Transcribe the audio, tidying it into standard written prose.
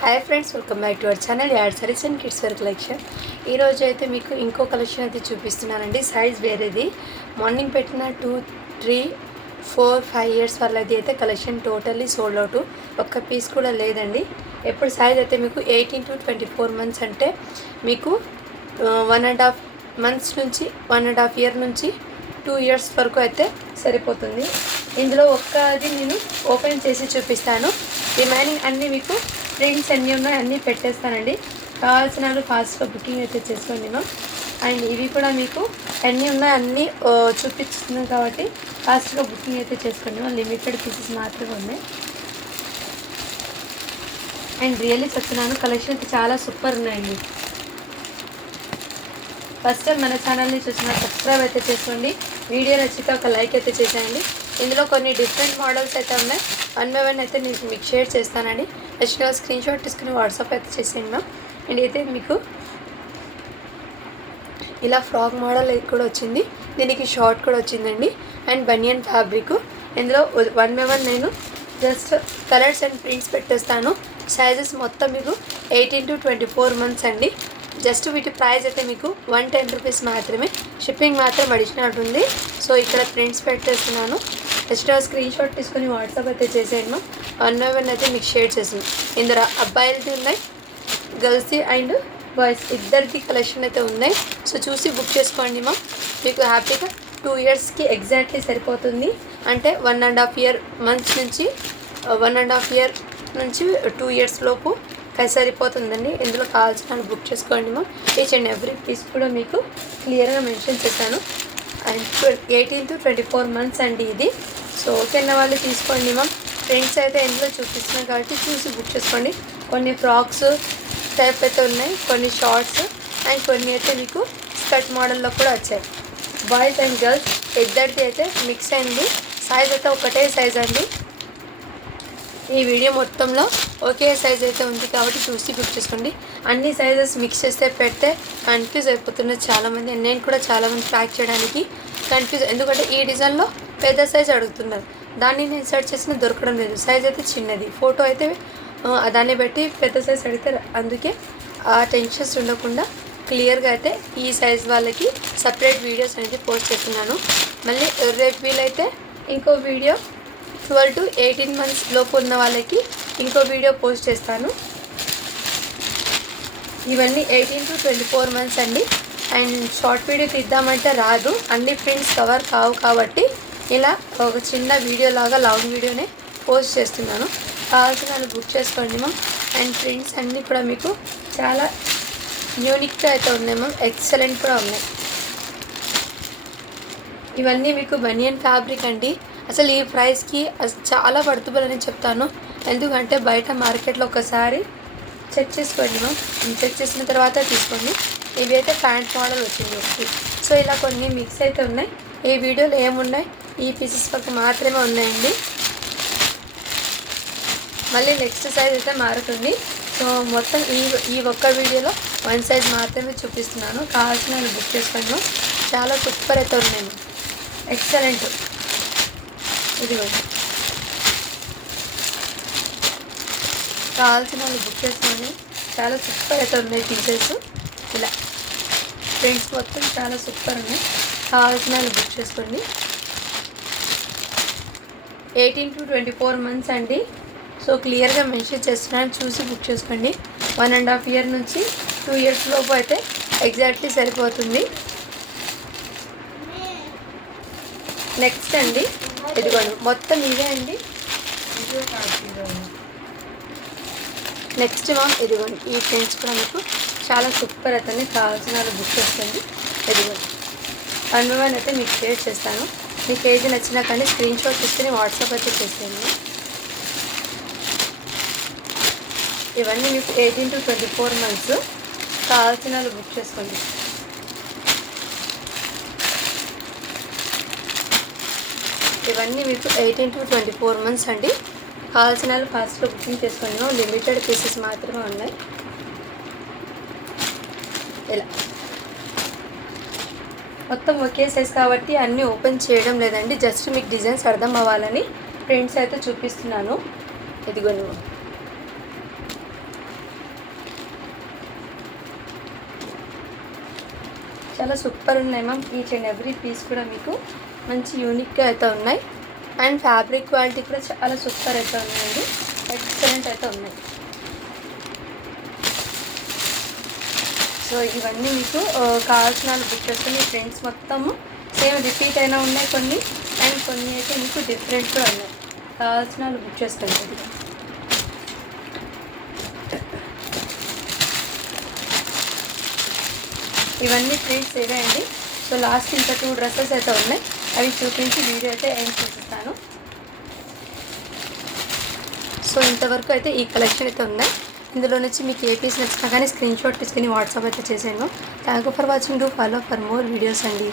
Hi friends, welcome back to our channel ad sarees and kids wear collection. ఈరోజు అయితే మీకు ఇంకో కలెక్షన్ అయితే చూపిస్తున్నానండి. సైజ్ వేరేది. మార్నింగ్ పెట్టిన 2, 3, 4, 5 ఇయర్స్ వాళ్ళది అయితే కలెక్షన్ టోటల్లీ సోల్డ్ అవుట్. ఒక్క పీస్ కూడా లేదండి. ఎప్పుడు సైజ్ అయితే మీకు 18 to 24 months అంటే మీకు 1.5 months నుంచి 1.5 year నుంచి 2 years వరకు అయితే సరిపోతుంది. ఇందులో ఒక్కది నేను ఓపెన్ చేసి చూపిస్తాను. రిమైనింగ్ అన్నీ మీకు ప్రింట్స్ ఎన్ని ఉన్నాయి అన్నీ పెట్టేస్తానండి. కావాల్సిన వాళ్ళు ఫాస్ట్గా బుకింగ్ అయితే చేసుకోండి మ్యామ్. అండ్ ఇవి కూడా మీకు ఎన్ని ఉన్నాయి అన్నీ చూపిస్తున్నాం కాబట్టి ఫాస్ట్గా బుకింగ్ అయితే చేసుకోండి మ్యామ్. లిమిటెడ్ పీసెస్ మాత్రమే ఉన్నాయి. అండ్ రియల్లీ చెప్తున్నాను, కలెక్షన్ అయితే చాలా సూపర్ ఉన్నాయండి. ఫస్ట్ టైం మన ఛానల్ని చూసిన సబ్స్క్రైబ్ అయితే చేసుకోండి. వీడియో నచ్చితే ఒక లైక్ అయితే చేసేయండి. ఇందులో కొన్ని డిఫరెంట్ మోడల్స్ అయితే ఉన్నాయి. 1 by 1 అయితే నేను మీకు షేర్ చేస్తానండి. నచ్చిన స్క్రీన్ షాట్ తీసుకుని వాట్సాప్ అయితే చేసేయండి మ్యామ్. అండ్ అయితే మీకు ఇలా ఫ్రాక్ మోడల్ కూడా వచ్చింది. దీనికి షార్ట్ కూడా వచ్చిందండి. And banian fabric. ఇందులో 1 by 1 నేను జస్ట్ కలర్స్ అండ్ ప్రింట్స్ పెట్టేస్తాను. సైజెస్ మొత్తం మీకు 18 to 24 months అండి. జస్ట్ వీటి ప్రైస్ అయితే మీకు 110 rupees మాత్రమే. షిప్పింగ్ మాత్రం అడిషనల్ ఉంటుంది. సో ఇక్కడ ప్రింట్స్ పెట్టేస్తున్నాను. జస్ట్ స్క్రీన్ షాట్ తీసుకుని వాట్సాప్ అయితే చేసేయండి మ్యామ్. 1 by 1 అయితే మీకు షేర్ చేసింది. ఇందులో అబ్బాయిలది ఉన్నాయి, గర్ల్స్ది అండ్ బాయ్స్ ఇద్దరిది కలెక్షన్ అయితే ఉన్నాయి. సో చూసి బుక్ చేసుకోండి మ్యామ్. మీకు హ్యాపీగా 2 yearsకి ఎగ్జాక్ట్లీ సరిపోతుంది. అంటే 1.5 months నుంచి 1.5 year నుంచి 2 years లోపు సరిపోతుందండి. ఇందులో కావాల్సిన బుక్ చేసుకోండి ma'am. Each and every piece కూడా మీకు క్లియర్గా మెన్షన్ చేశాను. అండ్ 18 to 24 months అండి ఇది. సో ఓకే అన్న వాళ్ళు తీసుకోండి మ్యామ్. ఫ్రెండ్స్ అయితే ఇందులో చూపిస్తున్నాయి కాబట్టి చూసి బుక్ చేసుకోండి. కొన్ని ఫ్రాక్స్ టైప్ అయితే ఉన్నాయి, కొన్ని షార్ట్స్ అండ్ కొన్ని అయితే మీకు స్కర్ట్ మోడల్లో కూడా వచ్చాయి. బాయ్స్ అండ్ గర్ల్స్ ఇద్దరిది అయితే మిక్స్ అయింది. సైజ్ అయితే ఒకటే సైజ్ అండి. ఈ వీడియో మొత్తంలో ఒకే సైజ్ అయితే ఉంది కాబట్టి చూసి బుక్ చేసుకోండి. అన్ని సైజెస్ మిక్స్ చేస్తే పెడితే కన్ఫ్యూజ్ అయిపోతున్నారు చాలామంది. నేను కూడా చాలామంది ప్యాక్ చేయడానికి కన్ఫ్యూజ్, ఎందుకంటే ఈ డిజైన్లో పెద్ద సైజ్ అడుగుతున్నారు. దాన్ని నేను సెర్చ్ చేసిన దొరకడం లేదు. సైజ్ అయితే చిన్నది, ఫోటో అయితే దాన్ని బట్టి పెద్ద సైజ్ అడిగితే అందుకే ఆ టెన్షన్స్ ఉండకుండా క్లియర్గా అయితే ఈ సైజ్ వాళ్ళకి సపరేట్ వీడియోస్ అనేది పోస్ట్ చేస్తున్నాను. మళ్ళీ రేపు వీలైతే ఇంకో వీడియో 12 to 18 months లోపు ఉన్న వాళ్ళకి ఇంకో వీడియో పోస్ట్ చేస్తాను. ఇవన్నీ 18 to 24 months అండి. అండ్ షార్ట్ వీడియో తీద్దామంటే రాదు, అన్ని ప్రింట్స్ కవర్ కావు కాబట్టి ఇలా ఒక చిన్న వీడియో లాగా లాంగ్ వీడియోనే పోస్ట్ చేస్తున్నాను. కావాల్సిన వాళ్ళు బుక్ చేసుకోండి మ్యామ్. అండ్ ప్రింట్స్ అన్నీ కూడా మీకు చాలా యూనిక్గా అయితే ఉన్నాయి మ్యామ్. ఎక్సలెంట్ కూడా ఉన్నాయి. ఇవన్నీ మీకు బనియన్ ఫ్యాబ్రిక్ అండి. అసలు ఈ ప్రైస్కి చాలా వర్తబుల్ అని చెప్తాను. ఎందుకంటే బయట మార్కెట్లో ఒకసారి చెక్ చేసుకోండి మ్యామ్. చెక్ చేసిన తర్వాత తీసుకోండి. ఇవి అయితే ప్యాంట్ మోడల్ వచ్చింది ఒకటి. సో ఇలా కొన్ని మిక్స్ అయితే ఉన్నాయి. ఈ వీడియోలో ఏమున్నాయి ఈ పీసెస్ వరకు మాత్రమే ఉన్నాయండి. మళ్ళీ నెక్స్ట్ సైజ్ అయితే మారుతుంది. సో మొత్తం ఈ ఒక్క వీడియోలో 1 size మాత్రమే చూపిస్తున్నాను. కావాల్సిన బుక్ చేసుకోండి మ్యామ్. చాలా సూపర్ అయితే ఉన్నాయి, ఎక్సలెంట్. ఇదిగో కావాల్సిన వాళ్ళు బుక్ చేసుకోండి. చాలా సూపర్ అయితే ఉన్నాయి పీసెస్. ఇలా ప్రింట్స్ మొత్తం చాలా సూపర్ ఉన్నాయి. కావాల్సిన వాళ్ళు బుక్ చేసుకోండి. 18 to 24 months అండి. సో క్లియర్గా మెన్షన్ చేస్తున్నాను, చూసి బుక్ చేసుకోండి. 1.5 year నుంచి 2 years లోపు అయితే ఎగ్జాక్ట్లీ సరిపోతుంది. నెక్స్ట్ అండి ఇదిగోండి, మొత్తం ఇవే అండి. నెక్స్ట్ మ్యామ్ ఇదిగోండి, ఈ ప్రింట్స్ కూడా మీకు చాలా సూపర్ అవుతుంది. కావాల్సిన వాళ్ళు బుక్ చేసుకోండి. ఇదిగోండి 1 by 1 అయితే మీకు షేర్ చేస్తాను. మీకు ఏది నచ్చినా కానీ స్క్రీన్ షాట్ తీసుకుని వాట్సాప్ అయితే చేసేయండి. ఇవన్నీ మీకు 18 to 24 months. కావాల్సిన వాళ్ళు బుక్ చేసుకోండి. ఇవన్నీ మీకు 18 to 24 months అండి. కావాల్సిన వాళ్ళు ఫాస్ట్గా బుకింగ్ చేసుకోండి. లిమిటెడ్ పీసెస్ మాత్రమే ఉన్నాయి. ఇలా మొత్తం ఒకే సైజ్ కాబట్టి అన్నీ ఓపెన్ చేయడం లేదండి. జస్ట్ మీకు డిజైన్స్ అర్థం అవ్వాలని ప్రింట్స్ అయితే చూపిస్తున్నాను. ఇదిగోండి చాలా సూపర్ ఉన్నాయి ma'am. Each and every piece కూడా మీకు మంచి యూనిక్గా అయితే ఉన్నాయి. అండ్ ఫ్యాబ్రిక్ క్వాలిటీ కూడా చాలా సూపర్ అయితే ఉన్నాయండి. ఎక్సలెంట్ అయితే ఉన్నాయి. సో ఇవన్నీ మీకు కావాల్సిన బుక్ చేసుకుని ఫ్రెండ్స్ మొత్తము సేమ్ రిపీట్ అయినా ఉన్నాయి కొన్ని. అండ్ కొన్ని అయితే మీకు డిఫరెంట్ కూడా ఉన్నాయి. కావాల్సిన వాళ్ళు బుక్ చేసుకోండి. ఇవన్నీ ఫ్రెండ్స్ ఇవే అండి. సో లాస్ట్ ఇంకా 2 డ్రెస్సెస్ అయితే ఉన్నాయి. అవి చూపించి వీడియో అయితే ఎండ్ చేసిస్తాను. సో ఇంతవరకు అయితే ఈ కలెక్షన్ అయితే ఉన్నాయి. ఇందులో నుంచి మీకు ఏ పీస్ నచ్చినా కానీ స్క్రీన్ షాట్ తీసుకుని వాట్సాప్ అయితే చేసేయండి. Thank you for watching. Do follow for more videos అండి.